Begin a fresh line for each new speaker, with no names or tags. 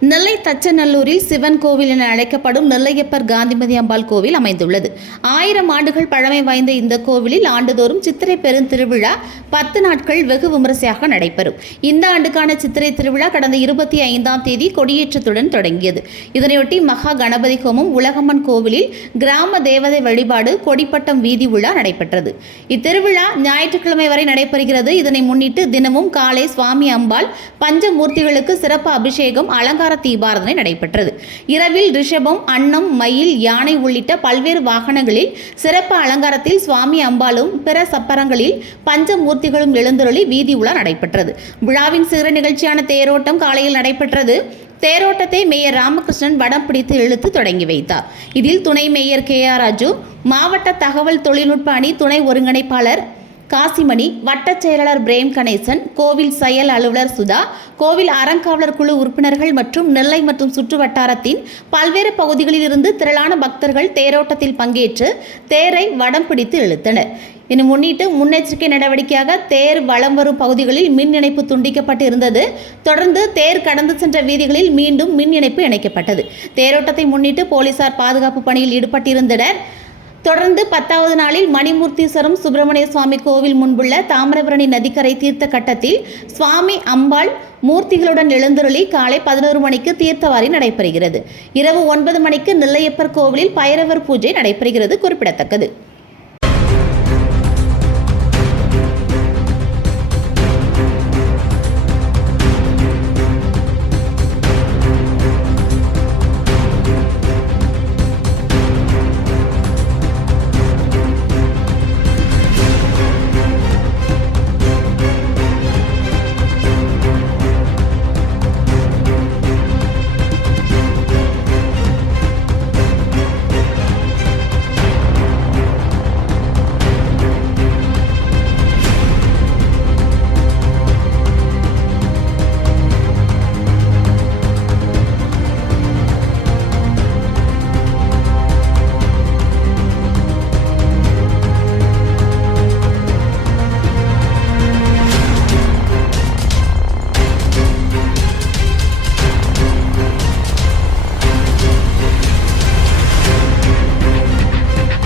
நெல்லை தச்சநல்லூரில் சிவன் கோவில் என அழைக்கப்படும் நெல்லையப்பர் காந்திமதி அம்பாள் கோவில் அமைந்துள்ளது. ஆயிரம் ஆண்டுகள் பழமை வாய்ந்த இந்த கோவிலில் ஆண்டுதோறும் சித்திரை பெருந்திருவிழா பத்து நாட்கள் வெகு விமரிசையாக நடைபெறும். இந்த ஆண்டுக்கான சித்திரை திருவிழா கடந்த இருபத்தி ஐந்தாம் தேதி கொடியேற்றத்துடன் தொடங்கியது. இதனையொட்டி மகா கணபதி ஹோமம் உலகம்மன் கோவிலில் கிராம தேவதை வழிபாடு கொடிப்பட்டம் வீதி விழா நடைபெற்றது. இத்திருவிழா ஞாயிற்றுக்கிழமை வரை நடைபெறுகிறது. இதனை முன்னிட்டு தினமும் காலை சுவாமி அம்பாள் பஞ்சமூர்த்திகளுக்கு சிறப்பு அபிஷேகம் அலங்கார தீபாரதனை நடைபெற்றது. இரவில் ரிஷபம் அன்னம் மயில் யானை உள்ளிட்ட பல்வேறு வாகனங்களில் சிறப்பு அலங்காரத்தில் சுவாமி அம்பாலும் பிற சப்பரங்களில் பஞ்சமூர்த்திகளும் எழுந்தருளி வீதி உலா நடைபெற்றது. விழாவின் சிறு நிகழ்ச்சியான தேரோட்டம் காலையில் நடைபெற்றது. தேரோட்டத்தை மேயர் ராமகிருஷ்ணன் வடம் பிடித்து இழுத்து தொடங்கி வைத்தார். இதில் துணை மேயர் கே ஆர் ராஜு மாவட்ட தகவல் தொழில்நுட்ப அணி துணை ஒருங்கிணைப்பாளர் காசிமணி வட்டச் செயலாளர் பிரேம் கணேசன் கோவில் செயல் அலுவலர் சுதா கோவில் அறங்காவலர் குழு உறுப்பினர்கள் மற்றும் நெல்லை மற்றும் சுற்று வட்டாரத்தின் பல்வேறு பகுதிகளில் இருந்து திரளான பக்தர்கள் தேரோட்டத்தில் பங்கேற்று தேரை வடம் பிடித்து இழுத்தனர். இதனை முன்னிட்டு முன்னெச்சரிக்கை நடவடிக்கையாக தேர் வளம் வரும் பகுதிகளில் மின் இணைப்பு துண்டிக்கப்பட்டு இருந்தது தொடர்ந்து தேர் கடந்து சென்ற வீதிகளில் மீண்டும் மின் இணைப்பு இணைக்கப்பட்டது. தேரோட்டத்தை முன்னிட்டு போலீசார் பாதுகாப்பு பணியில் ஈடுபட்டிருந்தனர். தொடர்ந்து பத்தாவது நாளில் மணிமூர்த்தீஸ்வரம் சுப்பிரமணிய சுவாமி கோவில் முன்புள்ள தாமிரபரணி நதிக்கரை தீர்த்த கட்டத்தில் சுவாமி அம்பாள் மூர்த்திகளுடன் எழுந்தருளி காலை பதினோரு மணிக்கு தீர்த்தவாரி நடைபெறுகிறது. இரவு ஒன்பது மணிக்கு நெல்லையப்பர் கோவிலில் பைரவர் பூஜை நடைபெறுகிறது குறிப்பிடத்தக்கது.